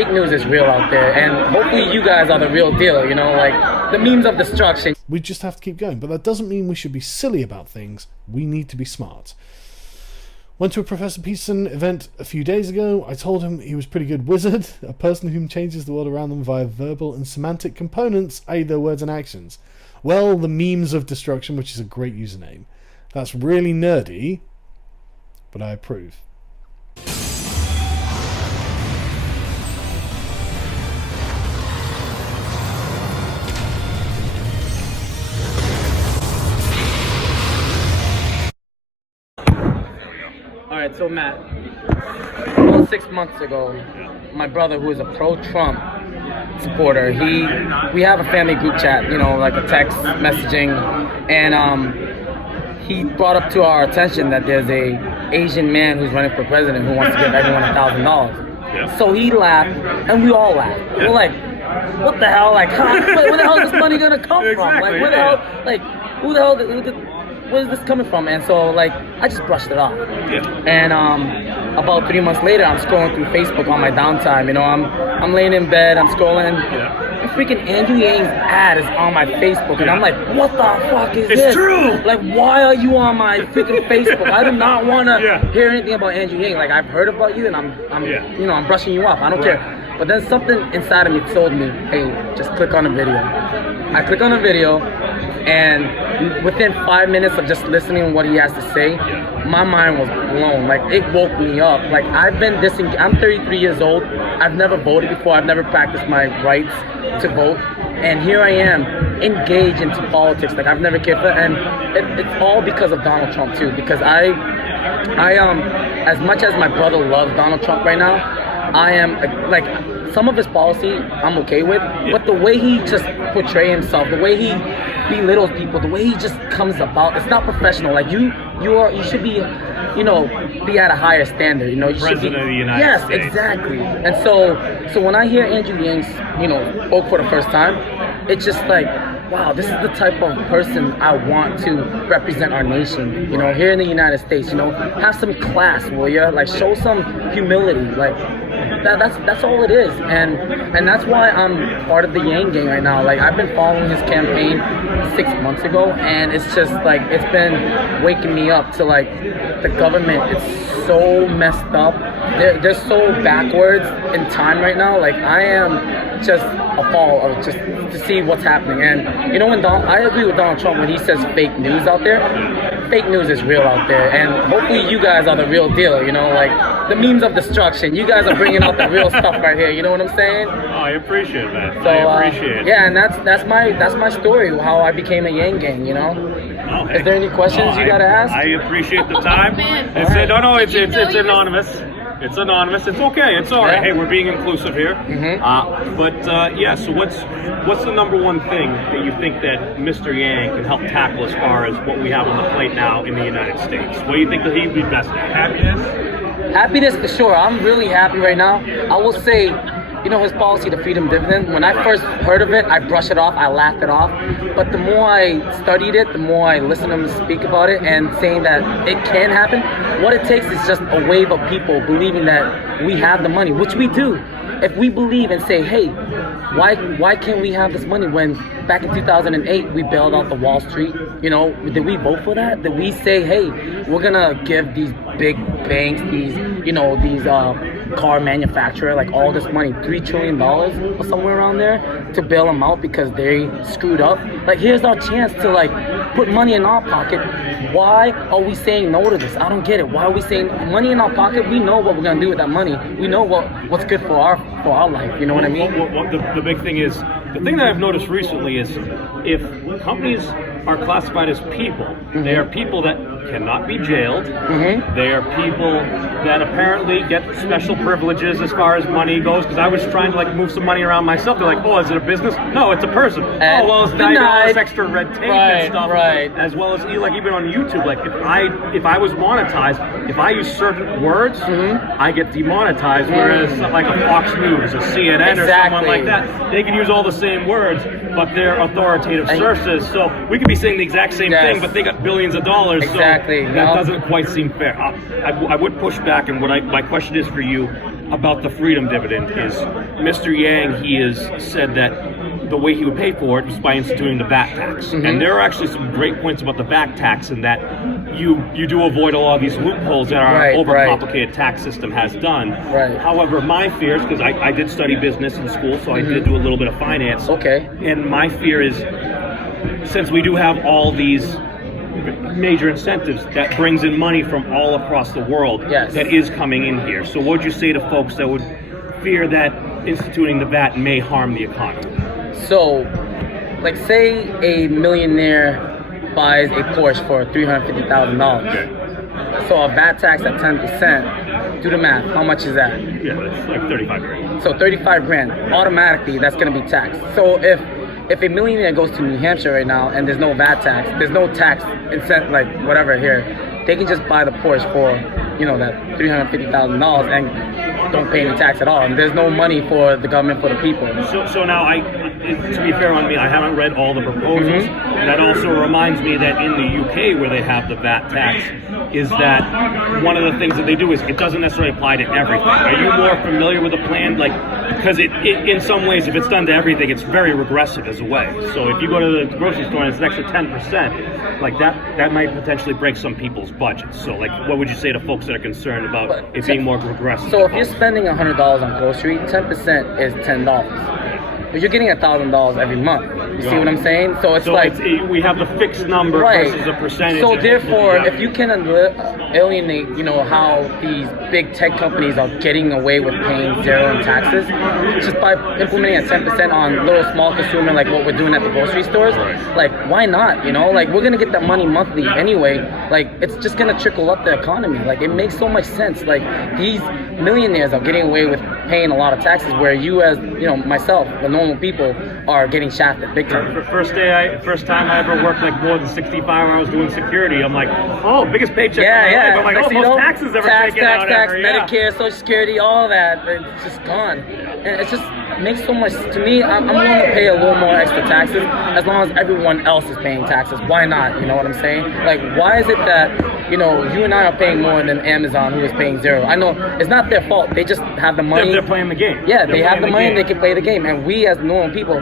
fake news is real out there, and hopefully you guys are the real deal, you know, like the memes of destruction. We just have to keep going, but that doesn't mean we should be silly about things. We need to be smart. Went to a Professor Peterson event a few days ago. I told him he was a pretty good wizard, a person who changes the world around them via verbal and semantic components, i.e. their words and actions. Well, the memes of destruction, which is a great username. That's really nerdy, but I approve. Alright, so Matt, about 6 months ago, my brother, who is a pro-Trump supporter, we have a family group chat, you know, like a text messaging, and he brought up to our attention that there's a Asian man who's running for president who wants to give everyone $1,000. Yeah. So he laughed, and we all laughed. Yeah. We're like, what the hell? Like, where the hell is this money gonna come from? Like, where the hell? Like, who the hell? Where's this coming from? And so, like, I just brushed it off. Yeah. And about 3 months later, I'm scrolling through Facebook on my downtime. You know, I'm laying in bed, I'm scrolling. Yeah. And freaking Andrew Yang's ad is on my Facebook, and I'm like, what the fuck is this? It's true. Like, why are you on my freaking Facebook? I do not want to hear anything about Andrew Yang. Like, I've heard about you, and I'm you know, I'm brushing you off. I don't care. But then something inside of me told me, hey, just click on the video. I click on the video, and within 5 minutes of just listening to what he has to say, my mind was blown. Like, it woke me up. Like, I'm 33 years old. I've never voted before. I've never practiced my rights to vote. And here I am, engaged into politics. Like, I've never cared for it. And it's all because of Donald Trump, too. Because I as much as my brother loves Donald Trump right now, I am, like, some of his policy I'm okay with, but the way he just portrays himself, the way he belittles people, the way he just comes about, it's not professional. Like, you should be, you know, be at a higher standard. You know, you President should be, of the United States. Yes, exactly. And so when I hear Andrew Yang, you know, spoke for the first time, it's just like, wow, this is the type of person I want to represent our nation, you know, here in the United States. You know, have some class, will you? Like, show some humility. Like, that's all it is. And that's why I'm part of the Yang gang right now. Like, I've been following his campaign 6 months ago, and it's just like, it's been waking me up to, like, the government is so messed up. They're so backwards in time right now. Like, I am just appalled of just to see what's happening. And you know, I agree with Donald Trump when he says fake news out there. Fake news is real out there, and hopefully you guys are the real deal. You know, like the memes of destruction. You guys are bringing out the real stuff right here. You know what I'm saying? Oh, I appreciate it, man. So, I appreciate it. Yeah, and that's my story. How I became a Yang gang. You know. Oh, hey. Is there any questions you gotta ask? I appreciate the time. It's anonymous. It's anonymous. It's okay. It's all right. Yeah. Hey, we're being inclusive here. Mm-hmm. So what's the number one thing that you think that Mr. Yang can help tackle as far as what we have on the plate now in the United States? What do you think that he'd be best at? Happiness? Happiness for sure. I'm really happy right now. I will say, you know, his policy, the freedom dividend, when I first heard of it, I brushed it off, I laughed it off. But the more I studied it, the more I listened to him speak about it and saying that it can happen, what it takes is just a wave of people believing that we have the money, which we do. If we believe and say, hey, why can't we have this money when back in 2008 we bailed out the Wall Street? You know, did we vote for that? Did we say, hey, we're gonna give these big banks, these car manufacturer, like all this money, $3 trillion or somewhere around there, to bail them out because they screwed up? Like, here's our chance to, like, put money in our pocket. Why are we saying no to this? I don't get it. Why are we saying money in our pocket? We know what we're gonna do with that money. We know what's good for our life. You know what I mean? The big thing is, the thing that I've noticed recently is, if companies are classified as people, mm-hmm. they are people that cannot be jailed. Mm-hmm. They are people that apparently get special privileges as far as money goes. Because I was trying to, like, move some money around myself. They're like, oh, is it a business? No, it's a person. And oh, well, it's $90 extra red tape and stuff. Right. As well as, like, even on YouTube, like, if I was monetized, if I use certain words, mm-hmm. I get demonetized. Whereas like a Fox News, a CNN, or someone like that, they can use all the same words, but they're authoritative sources. So we could be saying the exact same thing, but they got billions of dollars. Exactly. So that doesn't quite seem fair. I would push back, and my question is for you. about the freedom dividend is Mr. Yang, he has said that the way he would pay for it was by instituting the VAT tax. And there are actually some great points about the VAT tax in that you do avoid a lot of these loopholes that our overcomplicated tax system has done. However, my fears, because I did study business in school, so I did do a little bit of finance. And my fear is, since we do have all these major incentives, that brings in money from all across the world that is coming in here. So what would you say to folks that would fear that instituting the VAT may harm the economy? So, like, say a millionaire buys a Porsche for $350,000. So a VAT tax at 10%, do the math, how much is that? Yeah, it's like 35 grand. So 35 grand, automatically that's gonna be taxed. So if a millionaire goes to New Hampshire right now and there's no VAT tax, there's no tax incentive, like whatever here, they can just buy the Porsche for, you know, that $350,000 and don't pay any tax at all. And there's no money for the government, for the people. So now, to be fair on me, I haven't read all the proposals. That also reminds me that in the UK, where they have the VAT tax, is that one of the things that they do is it doesn't necessarily apply to everything. Are you more familiar with the plan? Like, because it in some ways, if it's done to everything, it's very regressive as a way. So if you go to the grocery store and it's an extra 10%, like that might potentially break some people's budgets. So like, what would you say to folks that are concerned about it being more regressive? So if you're spending $100 on grocery, 10% is $10. But you're getting $1,000 every month. You see what I'm saying? So it's we have the fixed number versus a percentage. So therefore, if you can alienate, you know, how these big tech companies are getting away with paying zero in taxes, just by implementing a 10% on little small consumer, like what we're doing at the grocery stores, like why not? You know, like we're gonna get that money monthly anyway. Like it's just gonna trickle up the economy. Like it makes so much sense. Like these millionaires are getting away with paying a lot of taxes, where you, as you know, myself, the normal people, are getting shafted big time. First time I ever worked like more than 65 hours doing security, I'm like, oh, biggest paycheck of my life. I'm like, oh, most taxes ever taken out ever. Medicare, Social Security, all that, it's just gone. And it just makes so much, to me, I'm willing to pay a little more extra taxes as long as everyone else is paying taxes. Why not? You know what I'm saying? Like, why is it that, you know, you and I are paying more than Amazon, who is paying zero? I know it's not their fault. They just have the money. They're playing the game. Yeah, they have the money and they can play the game. And we, as normal people,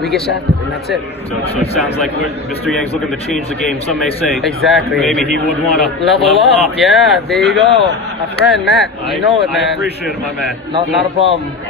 we get shafted, and that's it. So it sounds like Mr. Yang's looking to change the game. Some may say maybe he would want to level up. Yeah, there you go. My friend Matt, you know it, man. I appreciate it, my man. Not a problem. Awesome.